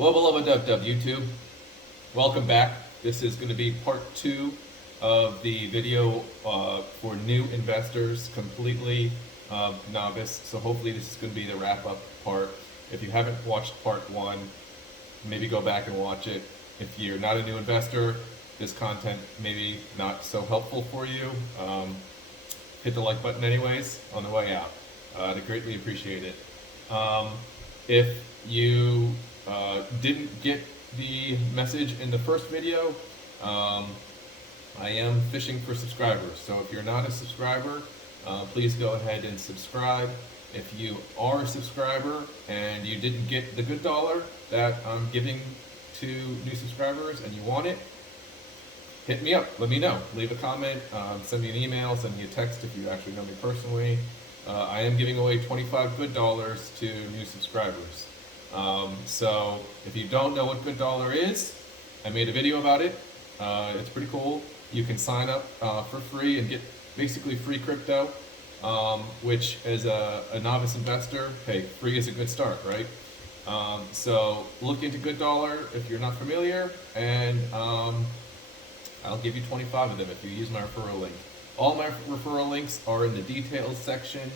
Well, beloved YouTube, welcome back. This is going to be part 2 of the video for new investors, completely novice. So hopefully this is going to be the wrap-up part. If you haven't watched part 1, maybe go back and watch it. If you're not a new investor, this content maybe not so helpful for you. Hit the like button anyways on the way out. I'd greatly appreciate it. If you didn't get the message in the first video, I am fishing for subscribers. So if you're not a subscriber, please go ahead and subscribe. If you are a subscriber and you didn't get the good dollar that I'm giving to new subscribers and you want it, hit me up, let me know. Leave a comment, send me an email, send me a text if you actually know me personally. I am giving away 25 good dollars to new subscribers. So if you don't know what good dollar is, I made a video about it. It's pretty cool. You can sign up for free and get basically free crypto, which as a novice investor, hey, free is a good start, right? So look into good dollar if you're not familiar, and I'll give you 25 of them if you use my referral link. All my referral links are in the details section,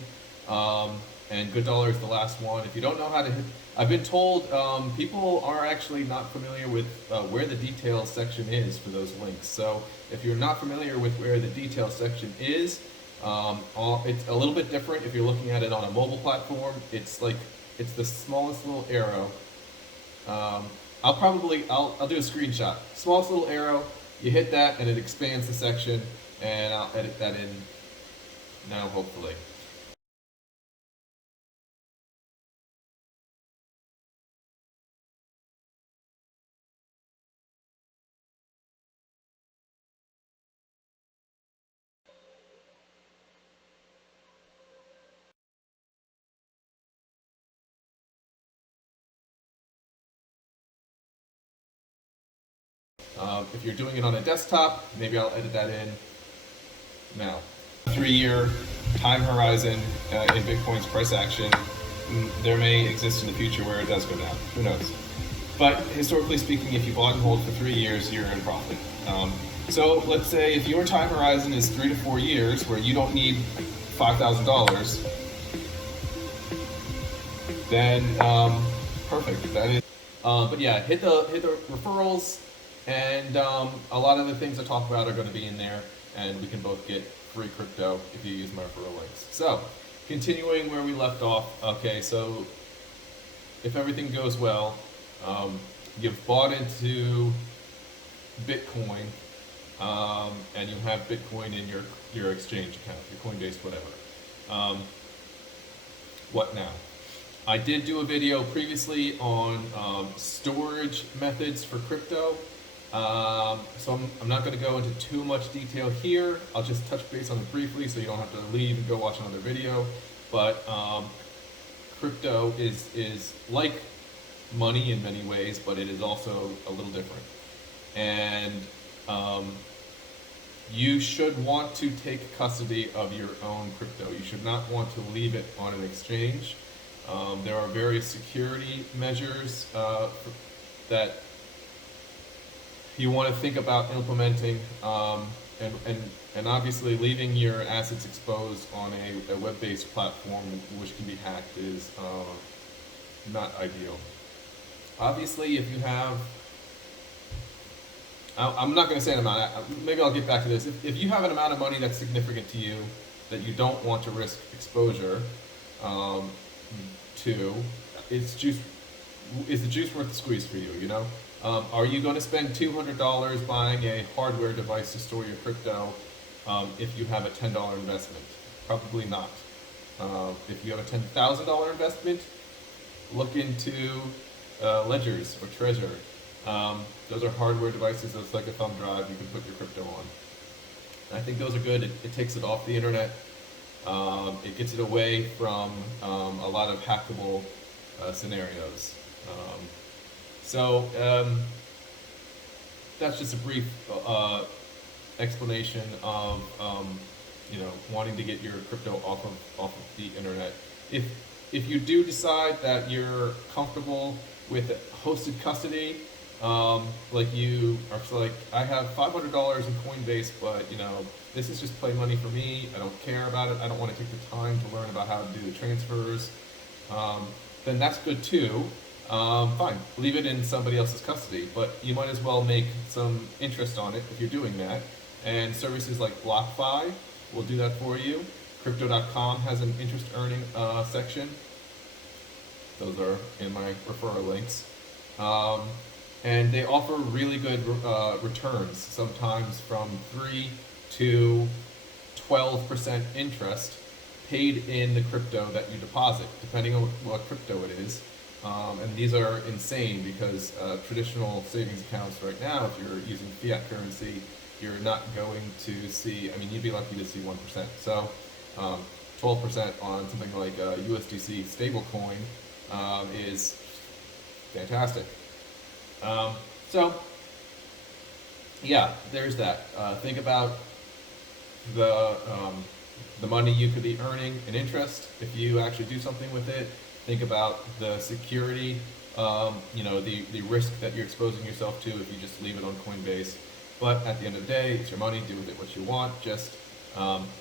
and good dollar is the last one. If you don't know how to hit, I've been told people are actually not familiar with where the details section is for those links. So if you're not familiar with where the details section is, it's a little bit different if you're looking at it on a mobile platform. It's the smallest little arrow. I'll do a screenshot. Smallest little arrow. You hit that and it expands the section, and I'll edit that in now, hopefully. If you're doing it on a desktop, maybe I'll edit that in now. 3-year time horizon in Bitcoin's price action. There may exist in the future where it does go down. Who knows? But historically speaking, if you bought and hold for 3 years, you're in profit. So let's say if your time horizon is 3 to 4 years, where you don't need $5,000, then perfect. That is. But yeah, hit the referrals. And a lot of the things I talk about are going to be in there, and we can both get free crypto if you use my referral links. So, continuing where we left off. Okay, so if everything goes well, you've bought into Bitcoin, and you have Bitcoin in your exchange account, your Coinbase, whatever. What now? I did do a video previously on storage methods for crypto. So I'm not going to go into too much detail here. I'll just touch base on it briefly so you don't have to leave and go watch another video. But crypto is like money in many ways, but it is also a little different. And you should want to take custody of your own crypto. You should not want to leave it on an exchange. There are various security measures that you want to think about implementing, and obviously leaving your assets exposed on a web-based platform which can be hacked is not ideal. Obviously, if you have, I'm not going to say an amount, maybe I'll get back to this. If you have an amount of money that's significant to you that you don't want to risk exposure to, is the juice worth the squeeze for you, you know? Are you going to spend $200 buying a hardware device to store your crypto if you have a $10 investment? Probably not. If you have a $10,000 investment, look into ledgers or Treasure. Those are hardware devices that's like a thumb drive you can put your crypto on. And I think those are good. It takes it off the internet. It gets it away from a lot of hackable scenarios. So that's just a brief explanation of wanting to get your crypto off of the internet. If you do decide that you're comfortable with hosted custody. Like you are like, I have $500 in Coinbase, but this is just play money for me. I don't care about it. I don't want to take the time to learn about how to do the transfers. Then that's good too. Fine, leave it in somebody else's custody, but you might as well make some interest on it if you're doing that. And services like BlockFi will do that for you. Crypto.com has an interest earning section. Those are in my referral links. And they offer really good returns, sometimes from 3 to 12% interest paid in the crypto that you deposit, depending on what crypto it is. And these are insane because traditional savings accounts right now, if you're using fiat currency, you're not going to see, you'd be lucky to see 1%. So 12% on something like a USDC stablecoin is fantastic. So yeah, there's that. Think about the money you could be earning in interest if you actually do something with it. Think about the security, the risk that you're exposing yourself to if you just leave it on Coinbase. But at the end of the day, it's your money, do with it what you want. Just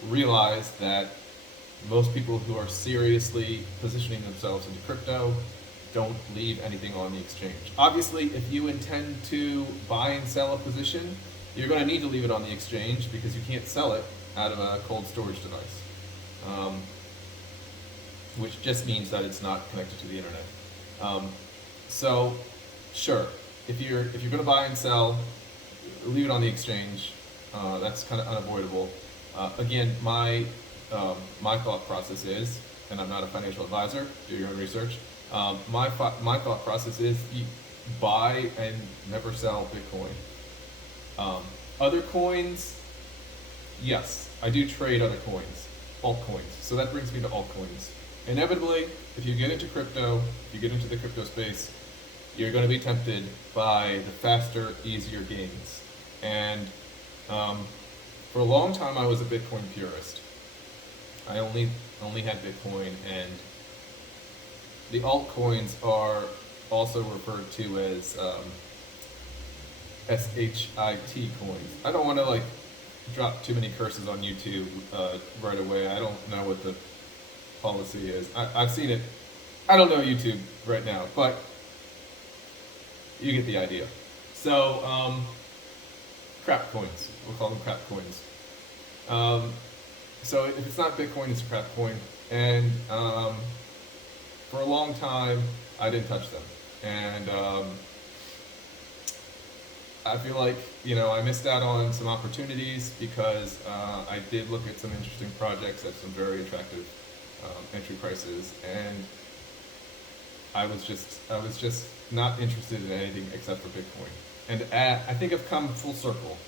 realize that most people who are seriously positioning themselves into crypto don't leave anything on the exchange. Obviously, if you intend to buy and sell a position, you're going to need to leave it on the exchange because you can't sell it out of a cold storage device, which just means that it's not connected to the internet. So, sure, if you're going to buy and sell, leave it on the exchange. That's kind of unavoidable. Again, my thought process is, and I'm not a financial advisor, do your own research. My thought process is you buy and never sell Bitcoin. Other coins, yes, I do trade other coins, altcoins. So that brings me to altcoins. Inevitably, if you get into crypto, if you get into the crypto space, you're going to be tempted by the faster, easier gains. And for a long time, I was a Bitcoin purist. I only had Bitcoin, and the altcoins are also referred to as SHIT coins. I don't want to drop too many curses on YouTube right away. I don't know what the policy is. I've seen it. I don't know YouTube right now, but you get the idea. So crap coins. We'll call them crap coins. So if it's not Bitcoin, it's a crap coin. And for a long time, I didn't touch them. And I feel like, I missed out on some opportunities because I did look at some interesting projects at some very attractive entry prices, and I was just not interested in anything except for Bitcoin. And I think I've come full circle.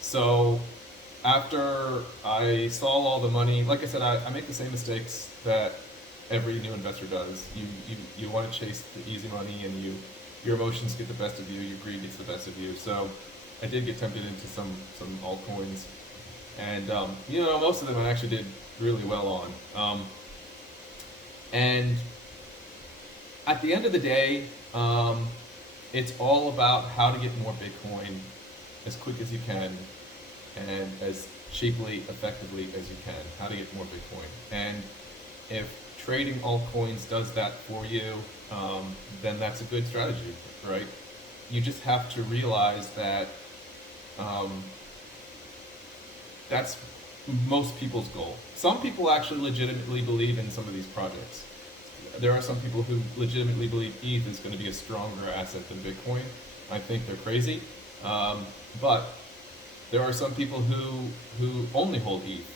So after I saw all the money, like I said, I make the same mistakes that every new investor does. You want to chase the easy money, and your emotions get the best of you, your greed gets the best of you. So I did get tempted into some altcoins, and most of them I actually did really well on. And at the end of the day, it's all about how to get more Bitcoin as quick as you can and as cheaply, effectively as you can. How to get more Bitcoin. And if trading altcoins does that for you, then that's a good strategy, right? You just have to realize that that's most people's goal. Some people actually legitimately believe in some of these projects. There are some people who legitimately believe ETH is going to be a stronger asset than Bitcoin. I think they're crazy. But there are some people who only hold ETH.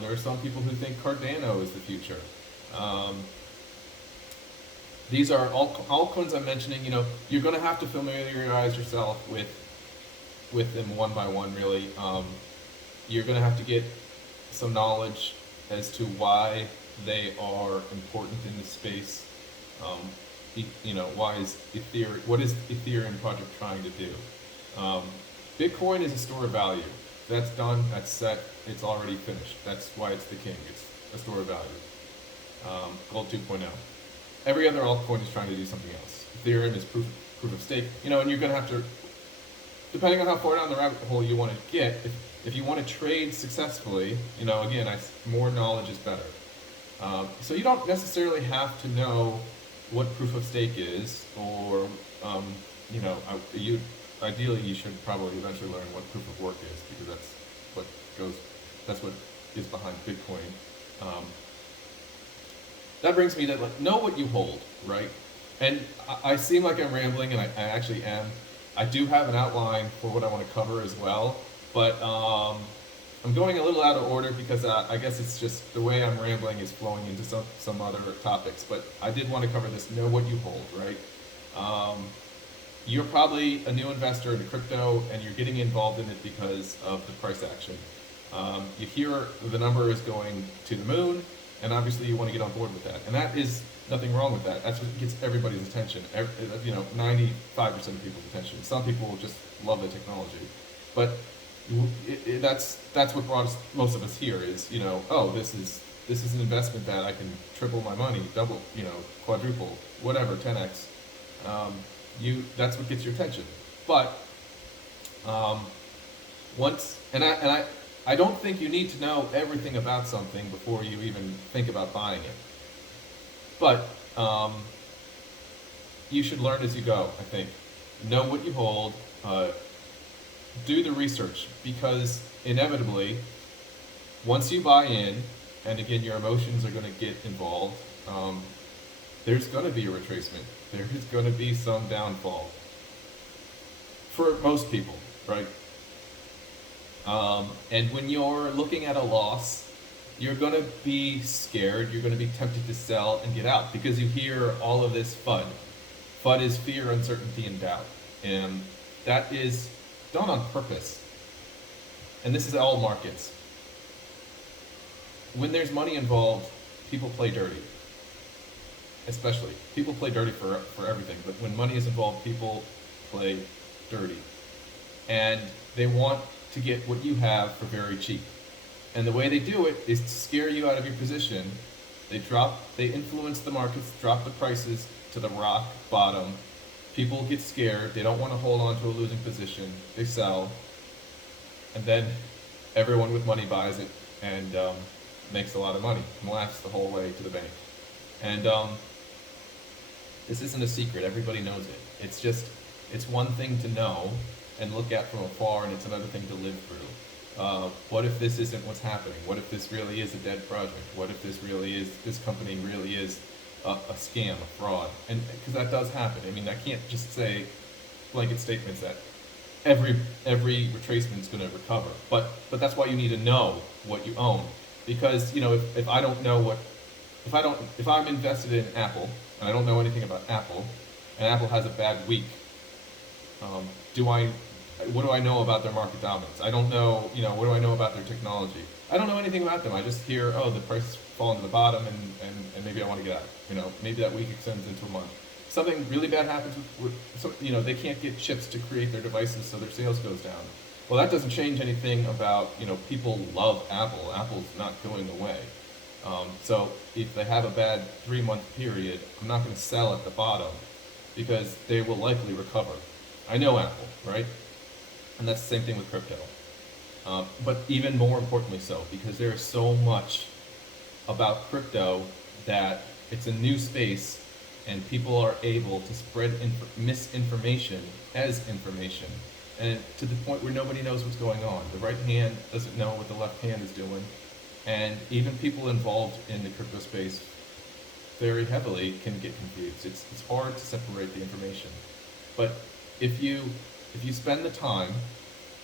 There are some people who think Cardano is the future. These are altcoins I'm mentioning. You're going to have to familiarize yourself with them one by one, really. You're going to have to get some knowledge as to why they are important in this space. What is Ethereum project trying to do? Bitcoin is a store of value. That's done, that's set, it's already finished. That's why it's the king. It's a store of value. Gold 2.0. Every other altcoin is trying to do something else. Ethereum is proof of stake. You know, and you're going to have to, depending on how far down the rabbit hole you want to get, if you want to trade successfully, you know, again, more knowledge is better. So you don't necessarily have to know what proof of stake is, or you know, ideally you should probably eventually learn what proof of work is, because that's what is behind Bitcoin. That brings me to, like, know what you hold, right? And I seem like I'm rambling, and I actually am. I do have an outline for what I want to cover as well, but I'm going a little out of order because I guess it's just the way I'm rambling is flowing into some other topics. But I did want to cover this, know what you hold, right? You're probably a new investor into crypto, and you're getting involved in it because of the price action. You hear the number is going to the moon, and obviously you want to get on board with that. And that is nothing wrong with that. That's what gets everybody's attention. You know, 95% of people's attention. Some people will just love the technology, but that's what brought most of us here. Is, you know, oh, this is an investment that I can triple my money, double, you know, quadruple, whatever, 10x. That's what gets your attention. But I don't think you need to know everything about something before you even think about buying it. But you should learn as you go, I think. Know what you hold, do the research, because inevitably, once you buy in, and again, your emotions are going to get involved, there's going to be a retracement. There is going to be some downfall. For most people, right? And when you're looking at a loss, you're going to be scared, you're going to be tempted to sell and get out, because you hear all of this FUD. FUD is fear, uncertainty, and doubt. And that is done on purpose. And this is all markets. When there's money involved, people play dirty. Especially. People play dirty for everything, but when money is involved, people play dirty. And they want to get what you have for very cheap. And the way they do it is to scare you out of your position. They influence the markets, drop the prices to the rock bottom. People get scared, they don't want to hold on to a losing position, they sell, and then everyone with money buys it and makes a lot of money and laughs the whole way to the bank. And this isn't a secret, everybody knows it. It's one thing to know and look at from afar, and it's another thing to live through. What if this isn't what's happening? What if this really is a dead project? What if this company really is a scam, a fraud? And because that does happen. I mean, I can't just say blanket statements that every retracement is going to recover. But that's why you need to know what you own, because, you know, if I don't know if I'm invested in Apple and I don't know anything about Apple, and Apple has a bad week, what do I know about their market dominance? I don't know, you know, what do I know about their technology? I don't know anything about them. I just hear, oh, the price has fallen to the bottom, and maybe I want to get out. You know, maybe that week extends into a month. Something really bad happens you know, they can't get chips to create their devices, so their sales goes down. Well, that doesn't change anything about, you know, people love Apple. Apple's not going away. So if they have a bad 3-month period, I'm not going to sell at the bottom, because they will likely recover. I know Apple, right? And that's the same thing with crypto. But even more importantly so, because there is so much about crypto that it's a new space, and people are able to spread misinformation as information, and to the point where nobody knows what's going on. The right hand doesn't know what the left hand is doing, and even people involved in the crypto space very heavily can get confused. It's hard to separate the information. But if you spend the time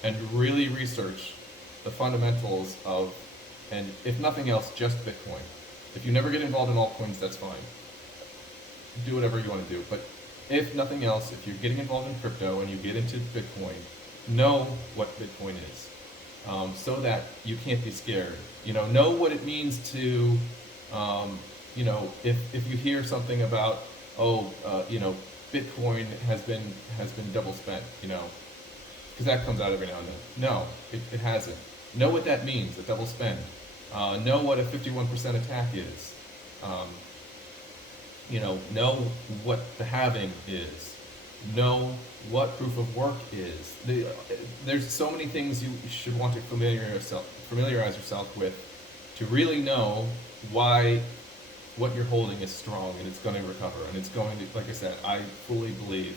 and really research the fundamentals of, and if nothing else, just Bitcoin. If you never get involved in altcoins, that's fine. Do whatever you want to do. But if nothing else, if you're getting involved in crypto and you get into Bitcoin, know what Bitcoin is, so that you can't be scared. You know what it means to, you know, if you hear something about, you know, Bitcoin has been double spent, you know, because that comes out every now and then. No, it hasn't. Know what that means, a double spend. Know what a 51% attack is. know what the halving is, know what proof of work is. There's so many things you should want to familiarize yourself with to really know why what you're holding is strong and it's going to recover, and it's going to, like I said, I fully believe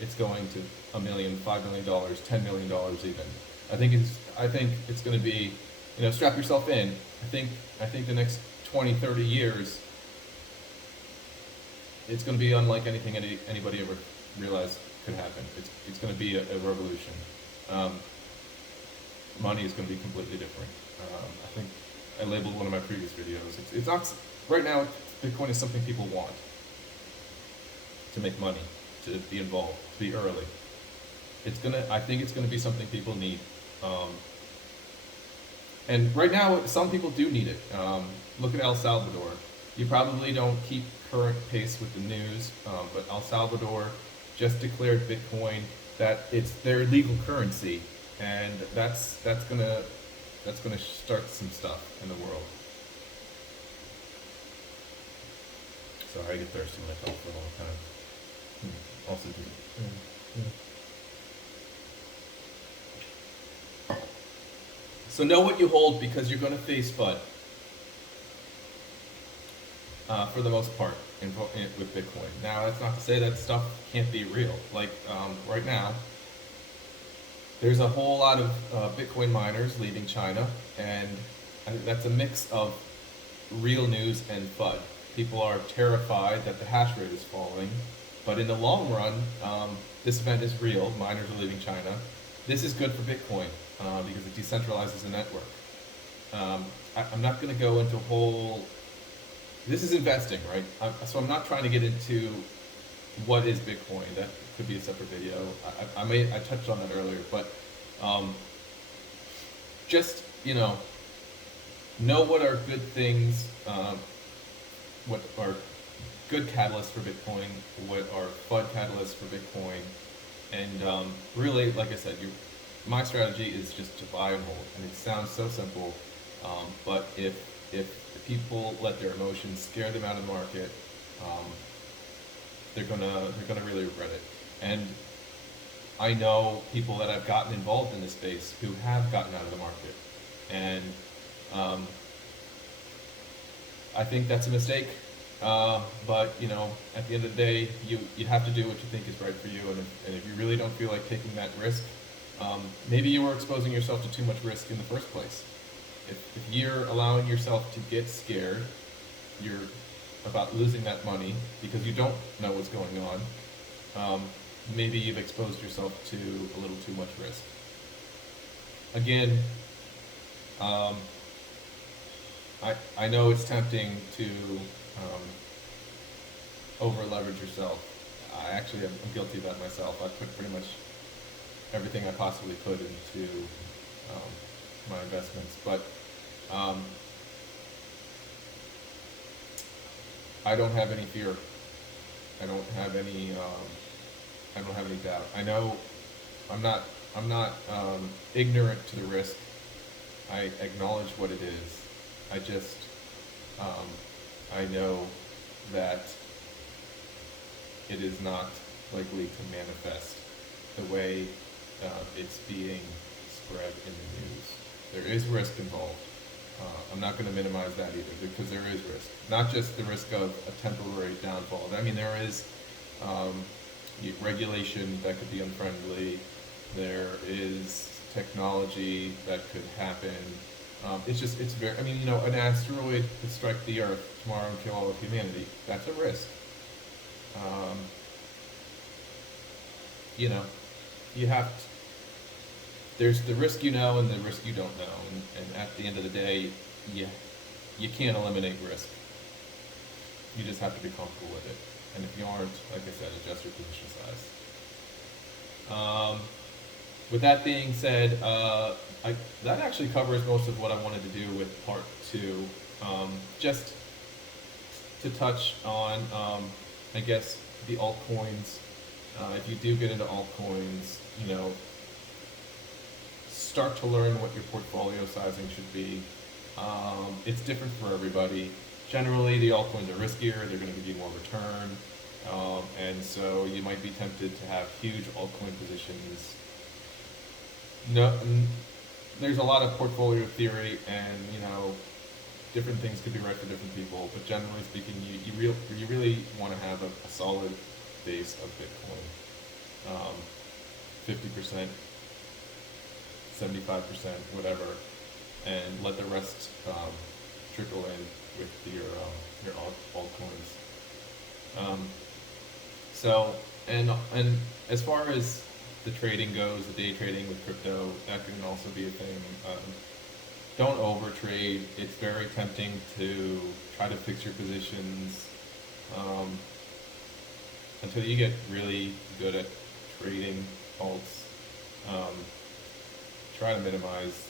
it's going to $1 million, $5 million, $10 million even. I think it's going to be, strap yourself in. I think the next 20, 30 years, it's going to be unlike anything anybody ever realized could happen. It's going to be a revolution. Money is going to be completely different. I think I labeled one of my previous videos. It's not right now. Bitcoin is something people want to make money, to be involved, to be early. I think it's gonna be something people need. And right now, some people do need it. Look at El Salvador. You probably don't keep current pace with the news, but El Salvador just declared Bitcoin that it's their legal currency, and that's gonna start some stuff in the world. Sorry, I get thirsty when I talk for a long time. Also do. So know what you hold, because you're going to face FUD for the most part with Bitcoin. Now, that's not to say that stuff can't be real. Like right now, there's a whole lot of Bitcoin miners leaving China, and that's a mix of real news and FUD. People are terrified that the hash rate is falling, but in the long run, this event is real. Miners are leaving China. This is good for Bitcoin because it decentralizes the network. I'm not going to go into this is investing, right? So I'm not trying to get into what is Bitcoin. That could be a separate video. I touched on that earlier, but just know what are good things. What are good catalysts for Bitcoin, what are FUD catalysts for Bitcoin, and really, like I said, my strategy is just to buy and hold, and it sounds so simple, but if people let their emotions scare them out of the market, they're gonna really regret it. And I know people that have gotten involved in this space who have gotten out of the market, and I think that's a mistake, but at the end of the day, you have to do what you think is right for you, and if you really don't feel like taking that risk, maybe you were exposing yourself to too much risk in the first place. If you're allowing yourself to get scared, you're about losing that money because you don't know what's going on, maybe you've exposed yourself to a little too much risk. Again, I know it's tempting to over leverage yourself. I actually am guilty of that myself. I put pretty much everything I possibly could into my investments, but I don't have any fear. I don't have any doubt. I know I'm not ignorant to the risk. I acknowledge what it is. I just, I know that it is not likely to manifest the way it's being spread in the news. There is risk involved. I'm not going to minimize that either, because there is risk. Not just the risk of a temporary downfall. I mean, there is regulation that could be unfriendly. There is technology that could happen. It's very, an asteroid could strike the Earth tomorrow and kill all of humanity. That's a risk. You have to, there's the risk and the risk you don't know. And at the end of the day, you can't eliminate risk. You just have to be comfortable with it. And if you aren't, like I said, adjust your position size. With that being said, that actually covers most of what I wanted to do with part 2. Just to touch on, I guess, the altcoins. If you do get into altcoins, start to learn what your portfolio sizing should be. It's different for everybody. generally the altcoins are riskier, they're going to give you more return, and so you might be tempted to have huge altcoin positions. No, there's a lot of portfolio theory, and different things could be right for different people, but generally speaking, you really want to have a solid base of Bitcoin, 50%, 75%, whatever, and let the rest trickle in with your altcoins. So, and as far as the trading goes, the day trading with crypto, that can also be a thing. Don't overtrade. It's very tempting to try to fix your positions until you get really good at trading alts. Try to minimize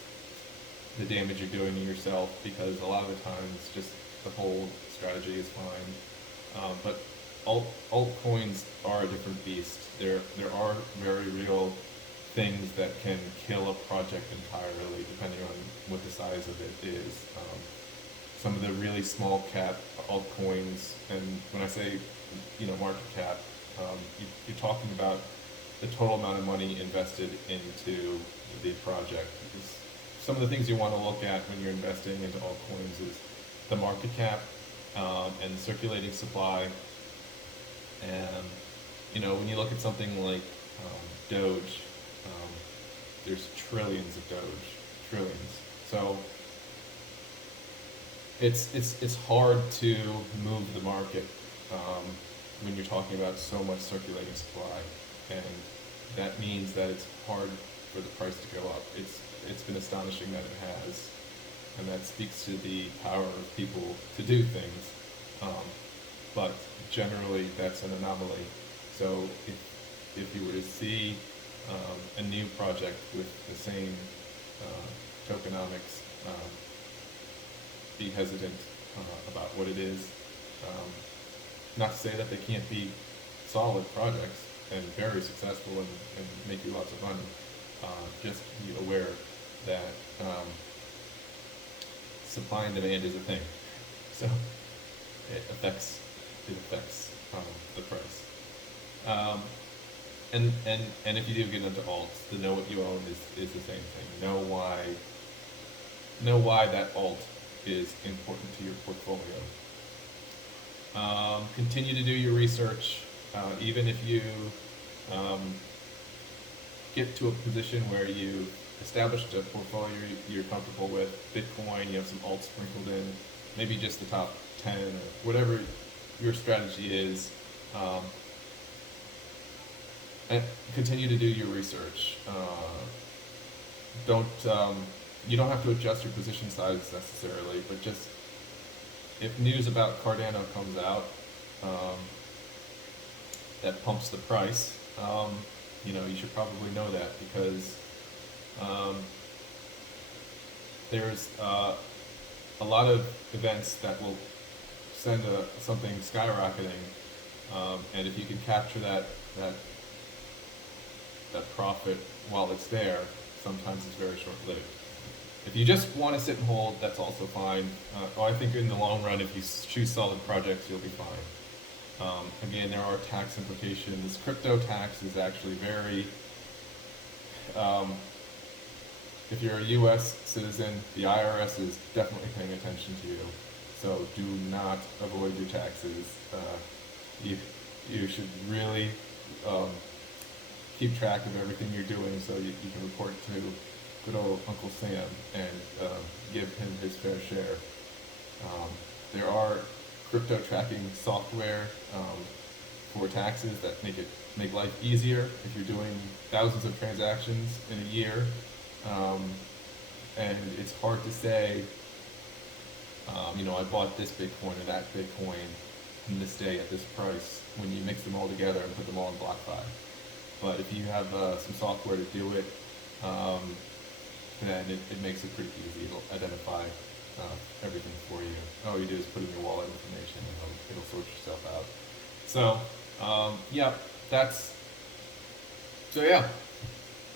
the damage you're doing to yourself, because a lot of the times just the hold strategy is fine. But altcoins are a different beast. There are very real things that can kill a project entirely, depending on what the size of it is. Some of the really small cap altcoins, and when I say market cap, you're talking about the total amount of money invested into the project. Because some of the things you want to look at when you're investing into altcoins is the market cap and circulating supply. And when you look at something like Doge, there's trillions of Doge, trillions. So it's hard to move the market when you're talking about so much circulating supply, and that means that it's hard for the price to go up. It's been astonishing that it has, and that speaks to the power of people to do things. But generally, that's an anomaly. So if you were to see a new project with the same tokenomics, be hesitant about what it is. Not to say that they can't be solid projects and very successful and make you lots of money. Just be aware that supply and demand is a thing. So it affects the price. And if you do get into alts, to know what you own is the same thing. Know why that alt is important to your portfolio. Continue to do your research, even if you get to a position where you established a portfolio you're comfortable with, Bitcoin, you have some alts sprinkled in, maybe just the top 10 or whatever your strategy is. And continue to do your research. You don't have to adjust your position size necessarily, but just if news about Cardano comes out that pumps the price, you should probably know that, because there's a lot of events that will send something skyrocketing, and if you can capture that profit while it's there, sometimes it's very short-lived. If you just want to sit and hold, that's also fine. I think in the long run, if you choose solid projects, you'll be fine. Again, there are tax implications. Crypto tax is actually very, if you're a US citizen, the IRS is definitely paying attention to you. So do not avoid your taxes. You should really keep track of everything you're doing, so you can report to good old Uncle Sam and give him his fair share. There are crypto tracking software for taxes that make life easier if you're doing thousands of transactions in a year. And it's hard to say, I bought this Bitcoin or that Bitcoin in this day at this price, when you mix them all together and put them all in BlockFi. But if you have some software to do it, then it makes it pretty easy. It'll identify everything for you. All you do is put in your wallet information, and it'll sort yourself out. So,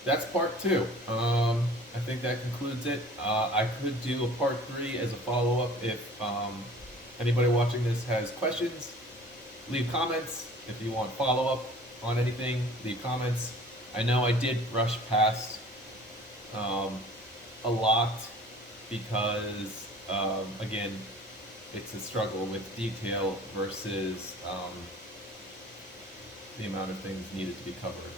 that's part 2. I think that concludes it. I could do a part 3 as a follow-up if anybody watching this has questions, leave comments. If you want follow-up on anything, leave comments. I know I did brush past a lot because, again, it's a struggle with detail versus the amount of things needed to be covered.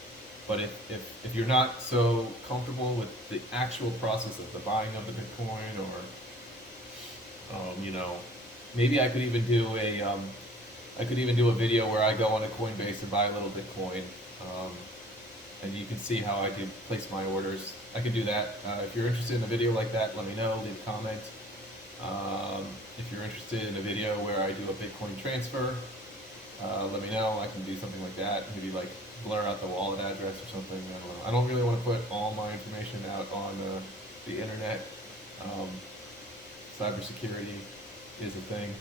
But if you're not so comfortable with the actual process of the buying of the Bitcoin, or you know, maybe I could even do a video where I go on a Coinbase and buy a little Bitcoin, and you can see how I can place my orders. I can do that. If you're interested in a video like that, let me know. Leave a comment. If you're interested in a video where I do a Bitcoin transfer, let me know. I can do something like that. Maybe like blur out the wallet address or something. I don't know. I don't really want to put all my information out on the internet. Cybersecurity is a thing.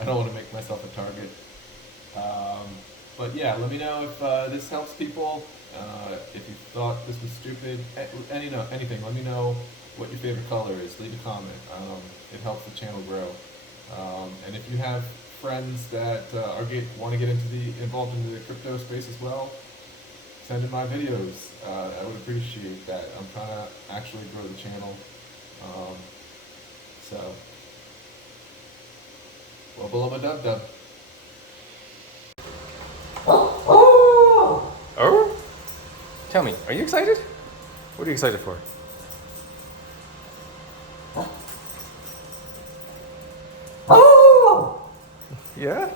I don't want to make myself a target. But yeah, let me know if this helps people. If you thought this was stupid, anything, let me know what your favorite color is. Leave a comment. It helps the channel grow. And if you have friends that want to get involved in the crypto space as well, send in my videos. I would appreciate that. I'm trying to actually grow the channel. So, wubba lubba dub dub. Oh? Tell me, are you excited? What are you excited for? Yeah?